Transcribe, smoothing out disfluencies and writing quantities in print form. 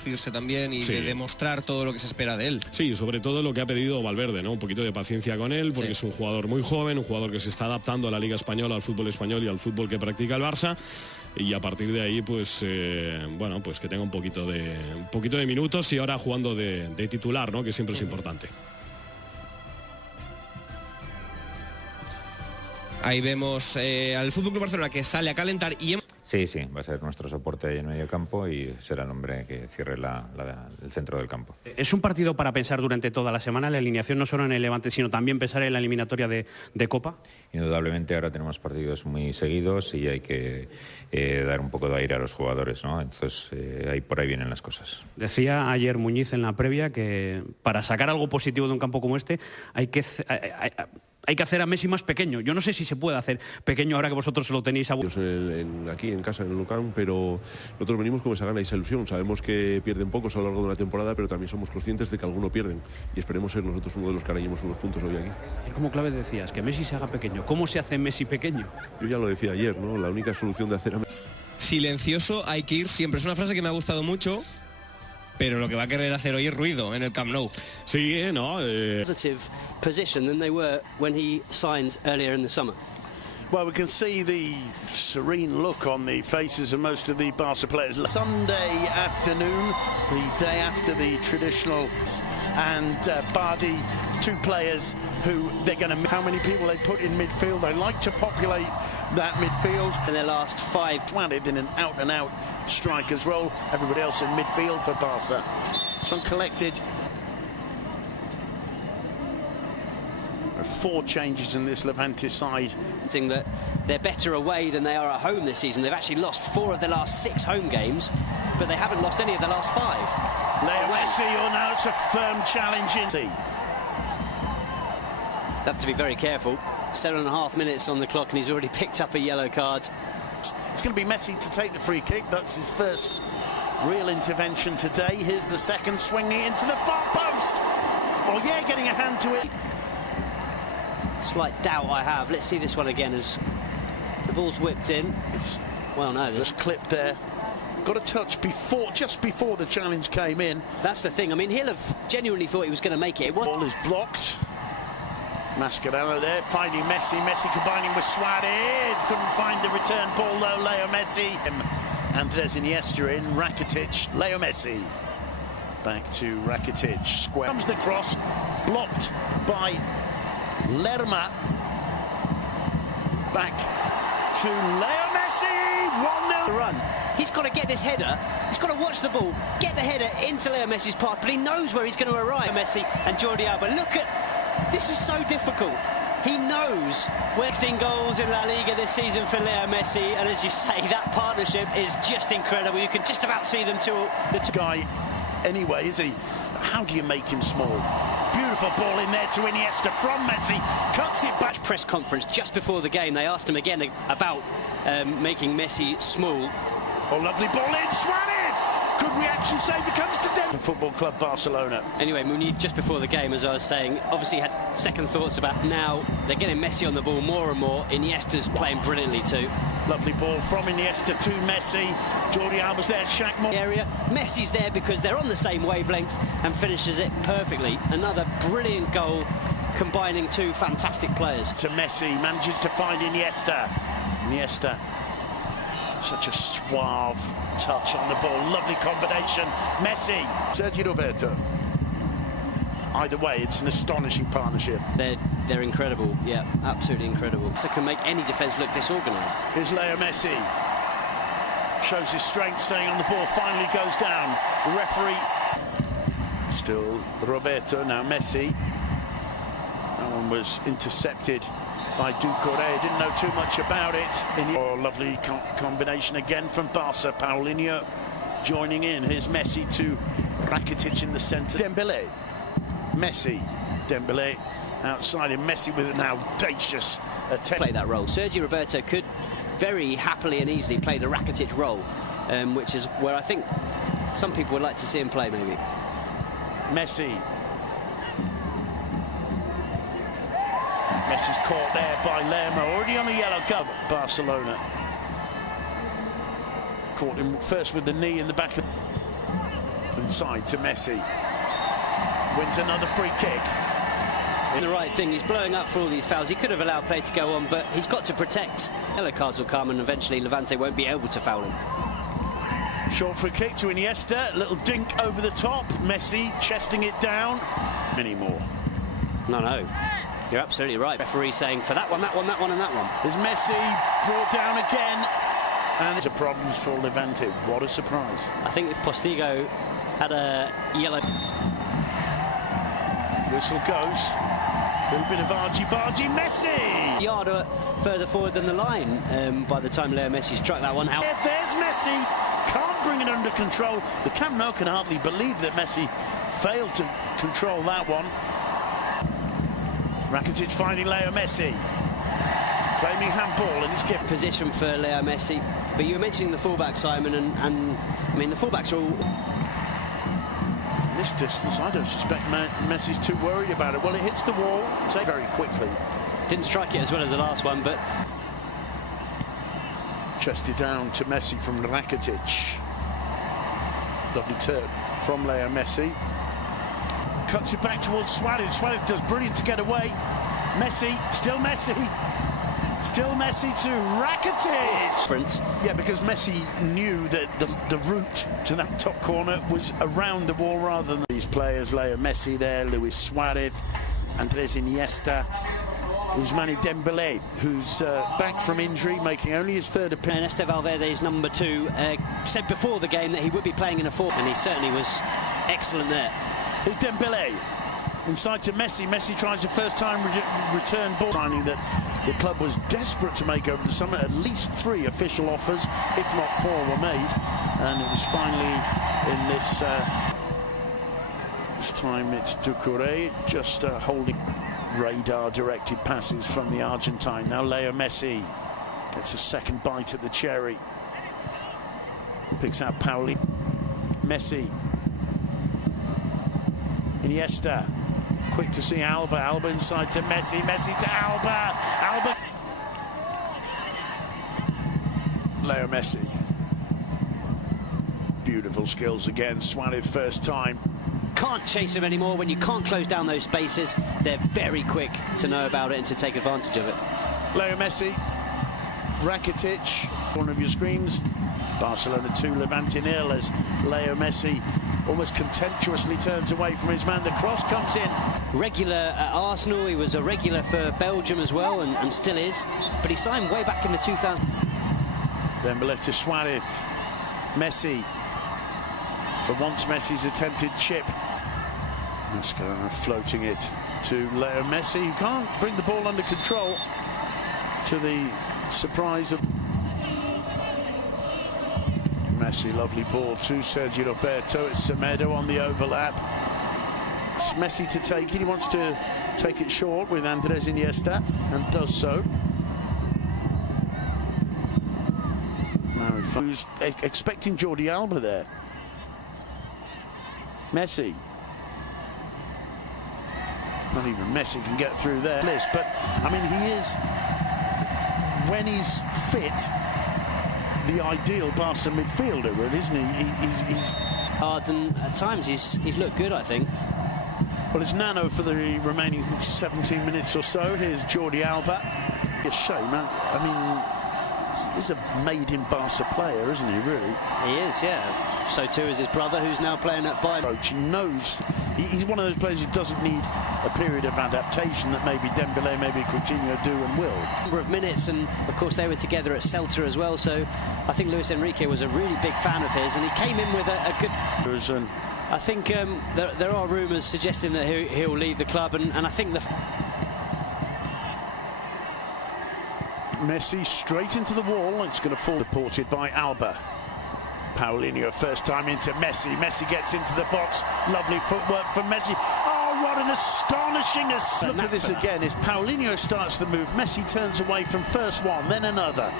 lucirse también y de demostrar todo lo que se espera de él. Sí, sobre todo lo que ha pedido Valverde, ¿no? Un poquito de paciencia con él, porque es un jugador muy joven, un jugador que se está adaptando a la Liga Española, al fútbol español y al fútbol que practica el Barça. Y a partir de ahí, pues bueno, pues que tenga un poquito de minutos y ahora jugando de titular, ¿no? Que siempre es importante. Ahí vemos al FC Barcelona que sale a calentar y... Sí, va a ser nuestro soporte en medio campo y será el hombre que cierre el centro del campo. Es un partido para pensar durante toda la semana, la alineación no solo en el Levante, sino también pensar en la eliminatoria de Copa. Indudablemente ahora tenemos partidos muy seguidos y hay que dar un poco de aire a los jugadores, ¿no? Entonces por ahí vienen las cosas. Decía ayer Muñiz en la previa que para sacar algo positivo de un campo como este hay que hacer a Messi más pequeño. Yo no sé si se puede hacer pequeño ahora que vosotros lo tenéis aquí en casa, en el Lucan, pero nosotros venimos con esa gana y esa ilusión. Sabemos que pierden pocos a lo largo de una temporada, pero también somos conscientes de que alguno pierden y esperemos ser nosotros uno de los que arañemos unos puntos hoy aquí. Como clave decías, que Messi se haga pequeño. ¿Cómo se hace Messi pequeño? Yo ya lo decía ayer, ¿no? La única solución de hacer a Messi... Silencioso hay que ir siempre. Es una frase que me ha gustado mucho, pero lo que va a querer hacer hoy es ruido en el Camp Nou. Sí, ¿no? Positive position than they were when he signed earlier in the summer. Well, we can see the serene look on the faces of most of the Barca players. Sunday afternoon, the day after the traditional, and Bardi, two players who they're going to... How many people they put in midfield? They like to populate that midfield. In their last 5... Wanted in an out-and-out striker's role. Everybody else in midfield for Barca. So collected. 4 changes in this Levante side. That they're better away than they are at home this season. They've actually lost 4 of their last 6 home games, but they haven't lost any of the last 5. Lionel Messi, now it's a firm challenge in. Have to be very careful. 7.5 minutes on the clock, and he's already picked up a yellow card. It's going to be Messi to take the free kick. That's his first real intervention today. Here's the second, swinging into the far post. Oh yeah, getting a hand to it. Slight doubt I have. Let's see this one again as the ball's whipped in. Well, no, there's clip there. Got a touch just before the challenge came in. That's the thing. I mean, he'll have genuinely thought he was going to make it. Ball is blocked. Mascherano there finding Messi. Messi combining with Suarez. Couldn't find the return ball though. Leo Messi. Andres Iniesta in. Rakitic. Leo Messi. Back to Rakitic. Square. Comes the cross. Blocked by Lerma. Back to Leo Messi. 1-0 run. He's got to get this header. He's got to watch the ball, get the header into Leo Messi's path, but he knows where he's going to arrive. Messi and Jordi Alba. Look at this, is so difficult. He knows where 16 goals in La Liga this season for Leo Messi, and as you say, that partnership is just incredible. You can just about see them the two guy anyway, is he? How do you make him small? Beautiful ball in there to Iniesta from Messi, cuts it back. Press conference just before the game, they asked him again about making Messi small. Oh, lovely ball in, Suarez! Good reaction save, it comes to Denver Football Club Barcelona. Anyway, Muniz, just before the game, as I was saying, obviously had second thoughts about now. They're getting Messi on the ball more and more. Iniesta's playing brilliantly too. Lovely ball from Iniesta to Messi. Jordi Alba's there, Shaq more. Area. Messi's there because they're on the same wavelength and finishes it perfectly. Another brilliant goal combining two fantastic players. To Messi, manages to find Iniesta. Iniesta, such a suave touch on the ball. Lovely combination. Messi, Sergio Roberto. Either way, it's an astonishing partnership. They're incredible, yeah, absolutely incredible. So can make any defence look disorganised. Here's Leo Messi. Shows his strength, staying on the ball, finally goes down. The referee, still Roberto, now Messi. That one was intercepted by Doucouré, didn't know too much about it. Oh, lovely combination again from Barca. Paulinho joining in. Here's Messi to Rakitic in the centre. Dembélé, Messi, Dembélé outside him. Messi with an audacious attempt. Play that role. Sergio Roberto could very happily and easily play the Rakitic role, which is where I think some people would like to see him play, maybe. Messi. Messi's caught there by Lerma, already on a yellow card. Barcelona caught him first with the knee in the back of Inside to Messi. Wins another free kick. The right thing, he's blowing up for all these fouls. He could have allowed play to go on, but he's got to protect. Yellow cards will come and eventually Levante won't be able to foul him. Short free kick to Iniesta, little dink over the top. Messi chesting it down. Anymore. No. You're absolutely right. Referee saying for that one, that one, that one, and that one. There's Messi brought down again. And it's a problems for Levante. What a surprise. I think if Postigo had a yellow... Whistle goes. A little bit of argy-bargy. Messi! Yard further forward than the line by the time Leo Messi struck that one out. Yeah, there's Messi. Can't bring it under control. The Camp Nou can hardly believe that Messi failed to control that one. Rakitic finding Leo Messi. Claiming handball and it's given. Position for Leo Messi. But you were mentioning the fullback, Simon, and I mean, the fullbacks are all... From this distance, I don't suspect Messi's too worried about it. Well, it hits the wall very quickly. Didn't strike it as well as the last one, but... Chested down to Messi from Rakitic. Lovely turn from Leo Messi. Cuts it back towards Suarez. Suarez does brilliant to get away. Messi, still Messi. Still Messi to Rakitic. Yeah, because Messi knew that the route to that top corner was around the wall rather than these players. Leo Messi there, Luis Suarez, Andres Iniesta, Ousmane Dembélé, who's back from injury, making only his third appearance. Ernesto Valverde's number 2 said before the game that he would be playing in a 4, and he certainly was excellent there. Here's Dembélé. Inside to Messi. Messi tries a first-time return ball. Signing that the club was desperate to make over the summer. At least 3 official offers, if not 4, were made. And it was finally in this... this time it's Doucouré just holding radar-directed passes from the Argentine. Now Leo Messi gets a second bite at the cherry. Picks out Pauli. Messi. Iniesta. Quick to see Alba. Alba inside to Messi. Messi to Alba. Alba. Leo Messi. Beautiful skills again. Suarez first time. Can't chase him anymore when you can't close down those spaces. They're very quick to know about it and to take advantage of it. Leo Messi. Rakitic. One of your screens. Barcelona 2, Levante 0 as Leo Messi almost contemptuously turns away from his man. The cross comes in. Regular at Arsenal, he was a regular for Belgium as well, and still is. But he signed way back in the 2000s. Dembélé to Suarez. Messi. For once, Messi's attempted chip. Mascherano floating it to Leo Messi, who can't bring the ball under control, to the surprise of Messi. Lovely ball to Sergio Roberto. It's Semedo on the overlap. It's Messi to take it. He wants to take it short with Andres Iniesta and does so. Now who's expecting Jordi Alba there. Messi. Not even Messi can get through there. But I mean, he is, when he's fit, the ideal Barca midfielder, really, isn't he? He's hard, and at times he's looked good, I think. Well, it's Nano for the remaining 17 minutes or so. Here's Jordi Alba. A shame, man. I mean, he's a made-in-Barca player, isn't he, really? He is, yeah. So too is his brother, who's now playing at Bayern. He knows. He's one of those players who doesn't need a period of adaptation that maybe Dembélé, maybe Coutinho do and will. Number of minutes, and of course they were together at Celta as well, so I think Luis Enrique was a really big fan of his, and he came in with a good... I think there are rumours suggesting that he'll leave the club, and I think the... Messi straight into the wall. It's going to fall. Supported by Alba. Paulinho first time into Messi. Messi gets into the box. Lovely footwork from Messi. Oh, what an astonishing... Look at this again. As Paulinho starts the move, Messi turns away from first one, then another.